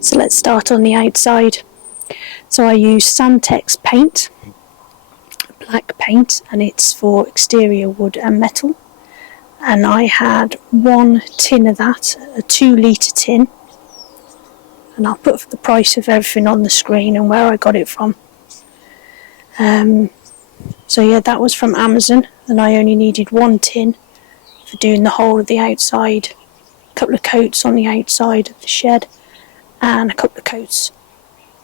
So let's start on the outside. So I use Santex paint, black paint, and it's for exterior wood and metal. And I had 1 tin of that, a 2 litre tin. And I'll put the price of everything on the screen and where I got it from. So yeah, that was from Amazon, and I only needed 1 tin for doing the whole of the outside. A couple of coats on the outside of the shed, and a couple of coats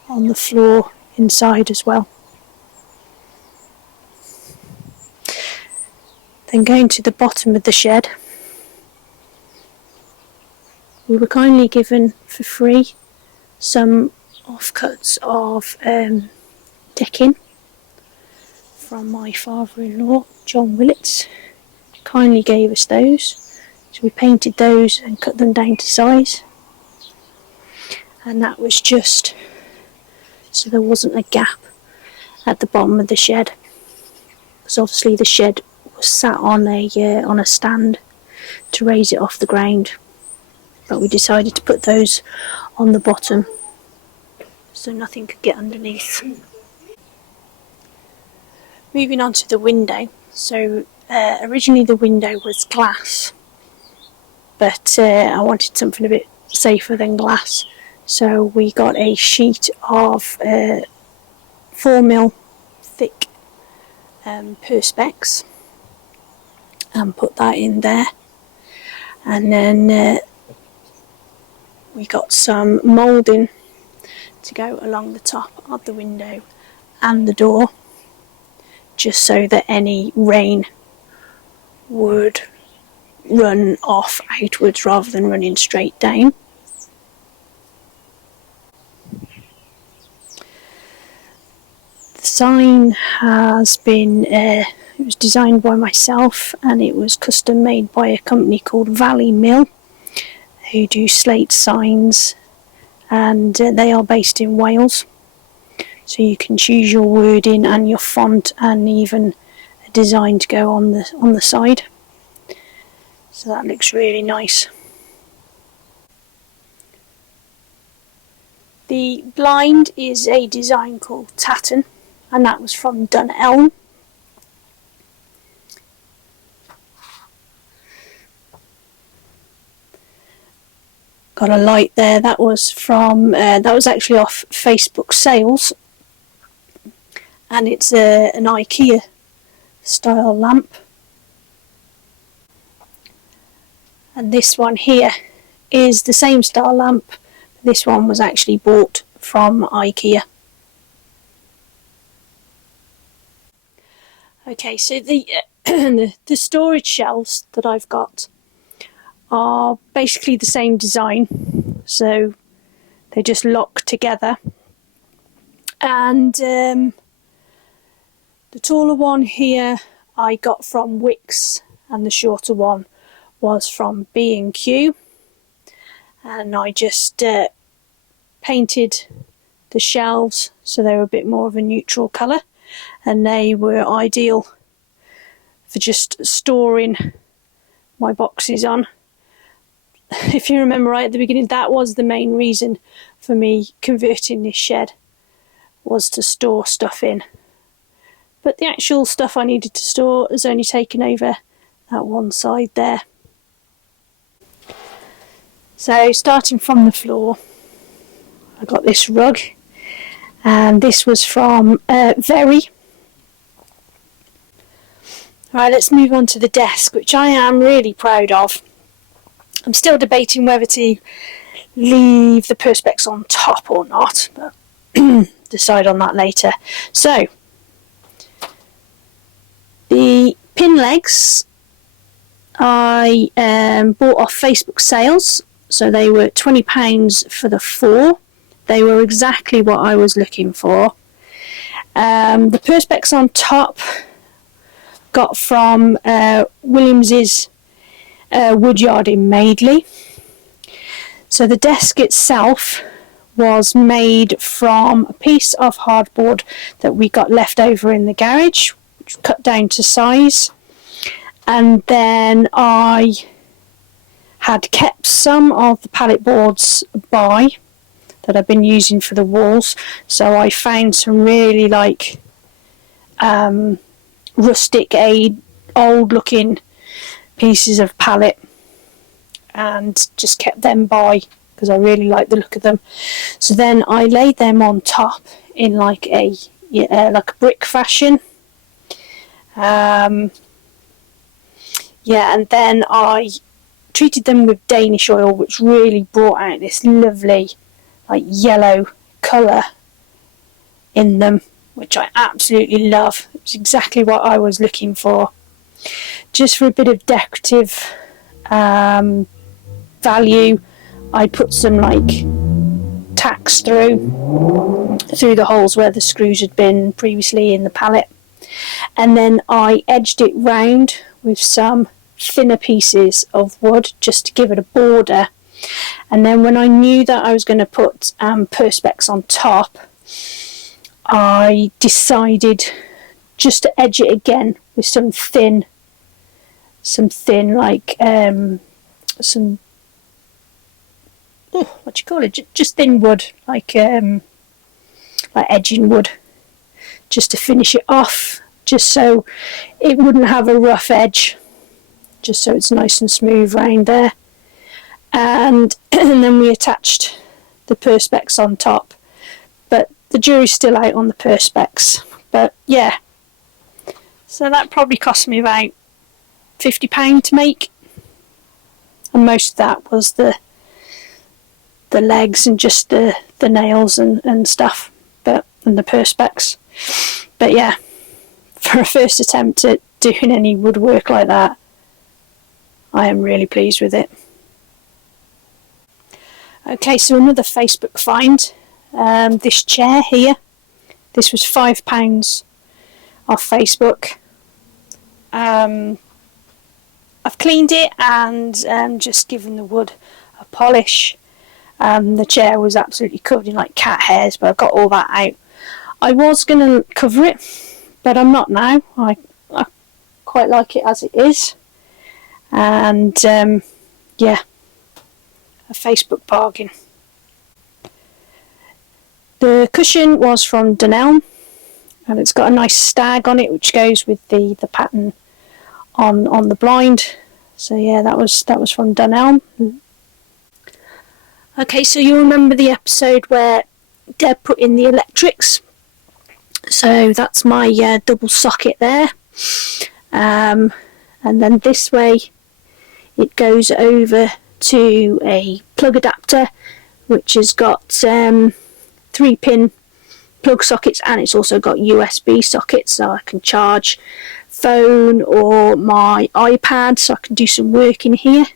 on the floor inside as well. Then going to the bottom of the shed, we were kindly given for free some offcuts of decking from my father-in-law, John Willits. Kindly gave us those, so we painted those and cut them down to size. And that was just so there wasn't a gap at the bottom of the shed, because obviously the shed was sat on a stand to raise it off the ground, but we decided to put those on the bottom so nothing could get underneath. Moving on to the window. So originally the window was glass, but I wanted something a bit safer than glass. So we got a sheet of 4mm thick Perspex and put that in there. And then we got some moulding to go along the top of the window and the door, just so that any rain would run off outwards rather than running straight down. The sign has been, it was designed by myself, and it was custom made by a company called Valley Mill, who do slate signs, and they are based in Wales. So you can choose your wording and your font and even a design to go on the side. So that looks really nice. The blind is a design called Tatton, and that was from Dunelm. got a light there. That was from that was actually off Facebook sales, and it's an IKEA style lamp. And this one here is the same style lamp. This one was actually bought from IKEA. Okay, so the the storage shelves that I've got are basically the same design, so they just lock together. And the taller one here I got from Wix, and the shorter one was from B&Q, and I just painted the shelves so they were a bit more of a neutral colour, and they were ideal for just storing my boxes on. If you remember right at the beginning, that was the main reason for me converting this shed, was to store stuff in. But the actual stuff I needed to store has only taken over that one side there. So starting from the floor, I got this rug, and this was from Very. Right, let's move on to the desk, which I am really proud of. I'm still debating whether to leave the perspex on top or not, but decide on that later. So, the pin legs I bought off Facebook sales, so they were £20 for the 4. They were exactly what I was looking for. The perspex on top got from Williams's Woodyard in Madeley. So the desk itself was made from a piece of hardboard that we got left over in the garage, which cut down to size, and then I had kept some of the pallet boards by that I've been using for the walls, so I found some really rustic old looking pieces of pallet and just kept them by because I really like the look of them. So then I laid them on top in like a brick fashion. And then I treated them with Danish oil, which really brought out this lovely yellow colour in them, which I absolutely love. It was exactly what I was looking for. Just for a bit of decorative value, I put some tacks through the holes where the screws had been previously in the pallet, and then I edged it round with some thinner pieces of wood just to give it a border. And then when I knew that I was going to put perspex on top, I decided just to edge it again with some thin just thin wood, like edging wood, just to finish it off, just so it wouldn't have a rough edge, just so it's nice and smooth round there. And then we attached the perspex on top, but the jury's still out on the perspex. But yeah, so that probably cost me about £50 to make, and most of that was the legs and just the nails and stuff, and the perspex. But yeah, for a first attempt at doing any woodwork like that, I am really pleased with it. Okay, so another Facebook find, this chair here. This was £5 off Facebook. I've cleaned it and just given the wood a polish. The chair was absolutely covered in cat hairs, but I got all that out. I was going to cover it, but I'm not now. I quite like it as it is. And yeah, a Facebook bargain. The cushion was from Dunelm, and it's got a nice stag on it, which goes with the pattern on the blind. So yeah, that was from Dunelm. Okay, so you remember the episode where Deb put in the electrics? So that's my double socket there. And then this way it goes over to a plug adapter, which has got 3-pin plug sockets, and it's also got USB sockets, so I can charge phone or my iPad, so I can do some work in here.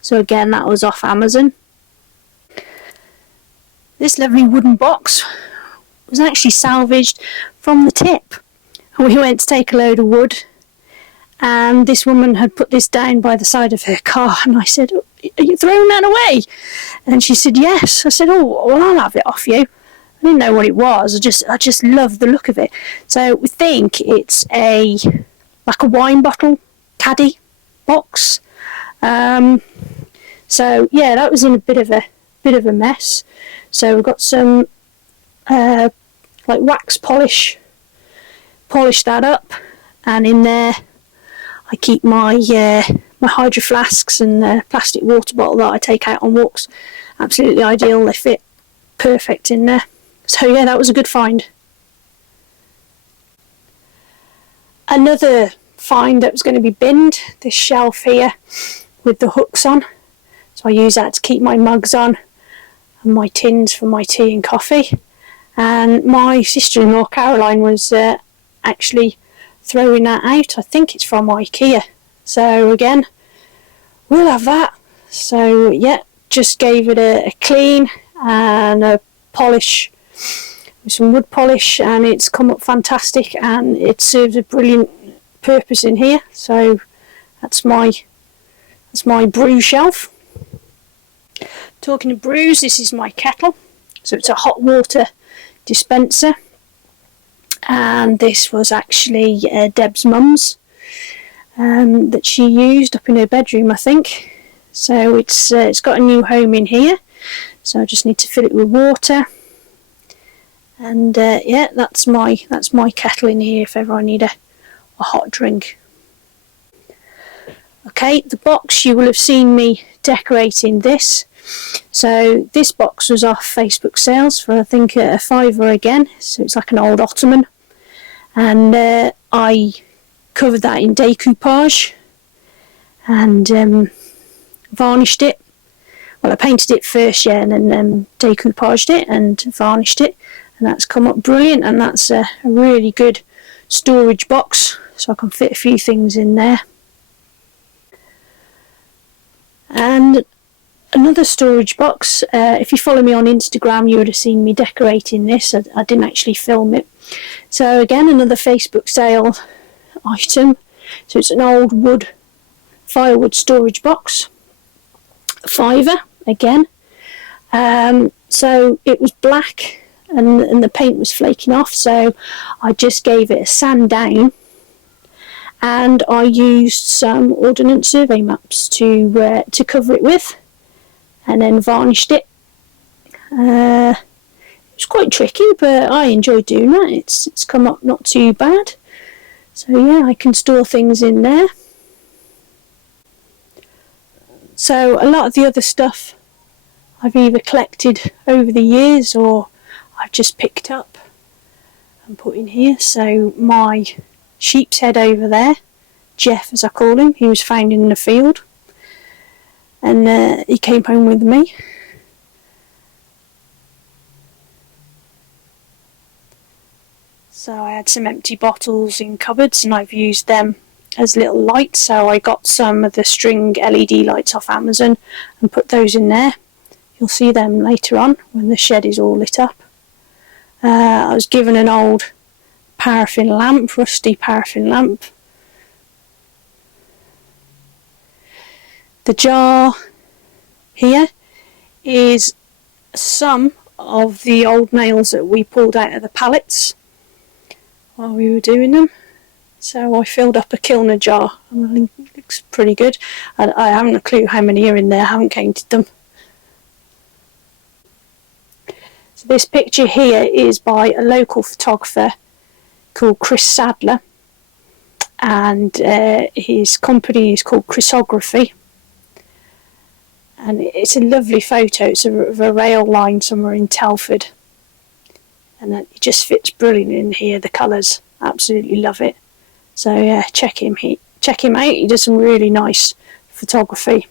So again, that was off Amazon. This lovely wooden box was actually salvaged from the tip. We went to take a load of wood, and this woman had put this down by the side of her car, and I said, "Are you throwing that away?" And she said, "Yes." I said, "Oh, well, I'll have it off you." I didn't know what it was. I just love the look of it. So we think it's like a wine bottle caddy box. So yeah, that was in a bit of a mess. So we've got some like wax polish that up, and in there I keep my hydro flasks and plastic water bottle that I take out on walks. Absolutely ideal. They fit perfect in there. So yeah, that was a good find. Another find that was going to be binned, this shelf here with the hooks on. So I use that to keep my mugs on and my tins for my tea and coffee. And my sister-in-law Caroline was actually throwing that out. I think it's from IKEA. So again, we'll have that. So yeah, just gave it a clean and a polish with some wood polish, and it's come up fantastic, and it serves a brilliant purpose in here. So that's my brew shelf. Talking of brews, this is my kettle. So it's a hot water dispenser, and this was actually Deb's mum's that she used up in her bedroom, I think. So it's got a new home in here, so I just need to fill it with water. And yeah, that's my kettle in here if ever I need a hot drink. Okay, the box, you will have seen me decorating this. So this box was off Facebook sales for I think a £5 again. So it's like an old ottoman, and I covered that in decoupage and varnished it. Well, I painted it first, yeah, and then decoupaged it and varnished it, and that's come up brilliant. And that's a really good storage box, so I can fit a few things in there. And another storage box, if you follow me on Instagram, you would have seen me decorating this. I didn't actually film it. So again, another Facebook sale item. So it's an old firewood storage box, £5 again. So it was black and the paint was flaking off, so I just gave it a sand down, and I used some Ordnance Survey maps to cover it with, and then varnished it. It was quite tricky, but I enjoyed doing that. It's come up not too bad. So yeah, I can store things in there. So a lot of the other stuff I've either collected over the years or I've just picked up and put in here. So my sheep's head over there, Jeff as I call him, he was found in the field, and he came home with me. So I had some empty bottles in cupboards, and I've used them as little lights. So I got some of the string LED lights off Amazon and put those in there. You'll see them later on when the shed is all lit up. I was given an old paraffin lamp, rusty paraffin lamp. The jar here is some of the old nails that we pulled out of the pallets while we were doing them. So I filled up a Kilner jar, and I think it looks pretty good. I haven't a clue how many are in there, I haven't counted them. So this picture here is by a local photographer called Chris Sadler, and his company is called Chrisography. and it's a lovely photo. It's of a rail line somewhere in Telford, and it just fits brilliant in here. The colours, absolutely love it. So yeah, check him out. He does some really nice photography.